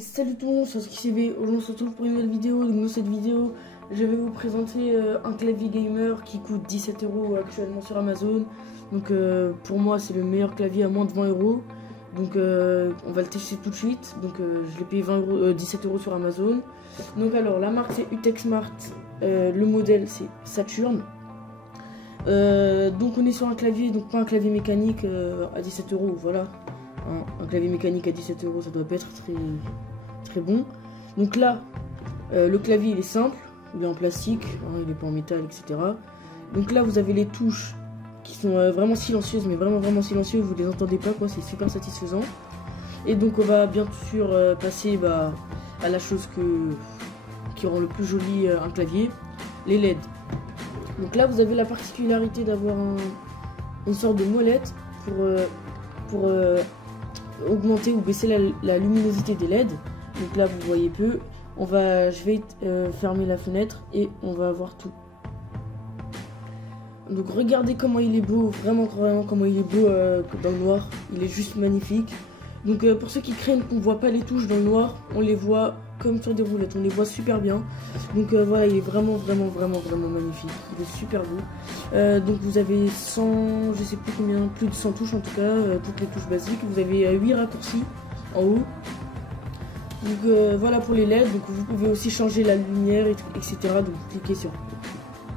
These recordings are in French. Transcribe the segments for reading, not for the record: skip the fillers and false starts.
Et salut tout le monde, c'est SaskiCV. Aujourd'hui on se retrouve pour une nouvelle vidéo. Donc dans cette vidéo, je vais vous présenter un clavier gamer qui coûte 17 € actuellement sur Amazon. Donc pour moi c'est le meilleur clavier à moins de 20 €. Donc on va le tester tout de suite. Donc je l'ai payé 17 € sur Amazon. Donc alors la marque c'est UTechSmart, le modèle c'est Saturn. Donc on est sur un clavier, donc pas un clavier mécanique à 17 €, voilà. Un clavier mécanique à 17 €, ça doit pas être très bon. Donc là, le clavier il est simple, il est en plastique, hein, il est pas en métal, etc. Donc là vous avez les touches qui sont vraiment silencieuses, mais vraiment silencieuses, vous les entendez pas quoi, c'est super satisfaisant. Et donc on va bien sûr passer à la chose qui rend le plus joli un clavier, les LED. Donc là vous avez la particularité d'avoir une sorte de molette pour augmenter ou baisser la luminosité des LED. Donc là vous voyez peu. Je vais fermer la fenêtre et on va voir tout. Donc regardez comment il est beau, vraiment comment il est beau dans le noir. Il est juste magnifique. Donc pour ceux qui craignent qu'on ne voit pas les touches dans le noir, on les voit comme sur des roulettes, on les voit super bien. Donc voilà, il est vraiment magnifique, il est super beau. Donc vous avez 100, je sais plus combien, plus de 100 touches en tout cas, toutes les touches basiques. Vous avez 8 raccourcis en haut. Donc voilà pour les LED, donc vous pouvez aussi changer la lumière, etc. Donc vous cliquez sur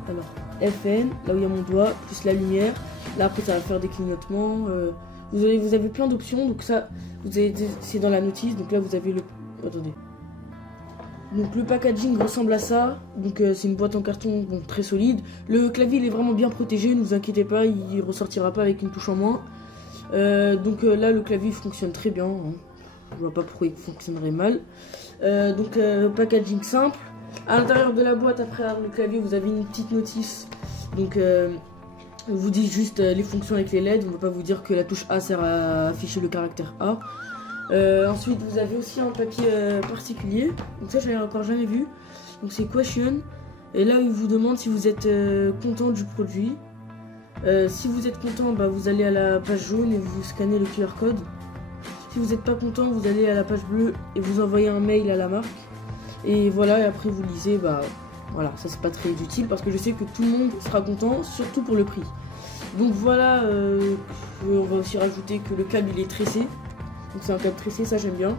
alors FN, là où il y a mon doigt, plus la lumière. Là après ça va faire des clignotements. Vous avez plein d'options, donc ça, c'est dans la notice. Donc là vous avez attendez. Donc le packaging ressemble à ça. Donc c'est une boîte en carton très solide. Le clavier il est vraiment bien protégé, ne vous inquiétez pas, il ressortira pas avec une touche en moins. Donc là le clavier fonctionne très bien. Hein. Je vois pas pourquoi il fonctionnerait mal. Donc packaging simple. À l'intérieur de la boîte, après le clavier, vous avez une petite notice. Donc on vous dit juste les fonctions avec les LED. On ne va pas vous dire que la touche A sert à afficher le caractère A. Ensuite vous avez aussi un papier particulier. Donc ça j'avais encore jamais vu. Donc c'est Question. Et là il vous demande si vous êtes content du produit. Si vous êtes content, vous allez à la page jaune et vous scannez le QR code. Si vous n'êtes pas content, vous allez à la page bleue et vous envoyez un mail à la marque. Et voilà, et après vous lisez, voilà, ça c'est pas très utile parce que je sais que tout le monde sera content, surtout pour le prix. Donc voilà, on va aussi rajouter que le câble il est tressé. Donc c'est un câble tressé, ça j'aime bien.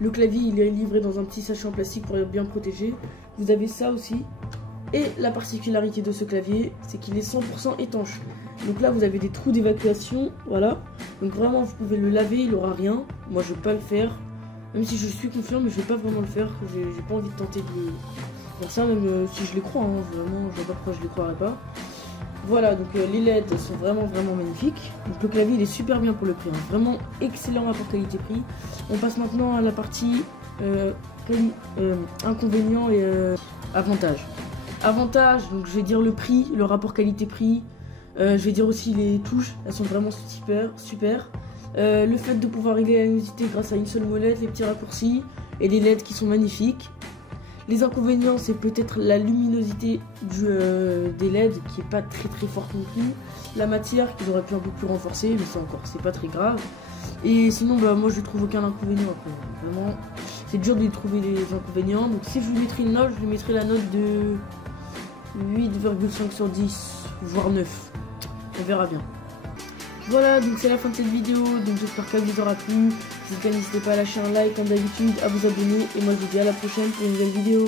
Le clavier il est livré dans un petit sachet en plastique pour être bien protégé. Vous avez ça aussi. Et la particularité de ce clavier, c'est qu'il est 100% étanche. Donc là vous avez des trous d'évacuation, voilà. Donc vraiment vous pouvez le laver, il n'aura rien. Moi je vais pas le faire. Même si je suis confiant, mais je vais pas vraiment le faire. J'ai pas envie de tenter de faire ça, même si je les crois. Hein, vraiment, je vois pas pourquoi je les croirais pas. Voilà, donc les LED sont vraiment magnifiques. Donc le clavier il est super bien pour le prix. Hein, vraiment excellent rapport qualité-prix. On passe maintenant à la partie inconvénients et avantages. Avantages, donc je vais dire le prix, le rapport qualité-prix. Je vais dire aussi les touches, elles sont vraiment super. Le fait de pouvoir régler la luminosité grâce à une seule molette, les petits raccourcis et les LED qui sont magnifiques. Les inconvénients, c'est peut-être la luminosité des LED qui est pas très forte non plus. La matière qu'ils auraient pu un peu plus renforcer, mais ça encore, c'est pas très grave. Et sinon, moi je trouve aucun inconvénient après. Vraiment, c'est dur de trouver les inconvénients. Donc si je lui mettrais une note, je lui mettrais la note de 8,5 sur 10, voire 9. On verra bien. Voilà, donc c'est la fin de cette vidéo, donc j'espère qu'elle vous aura plu. N'hésitez pas à lâcher un like comme d'habitude, à vous abonner, et moi je vous dis à la prochaine pour une nouvelle vidéo.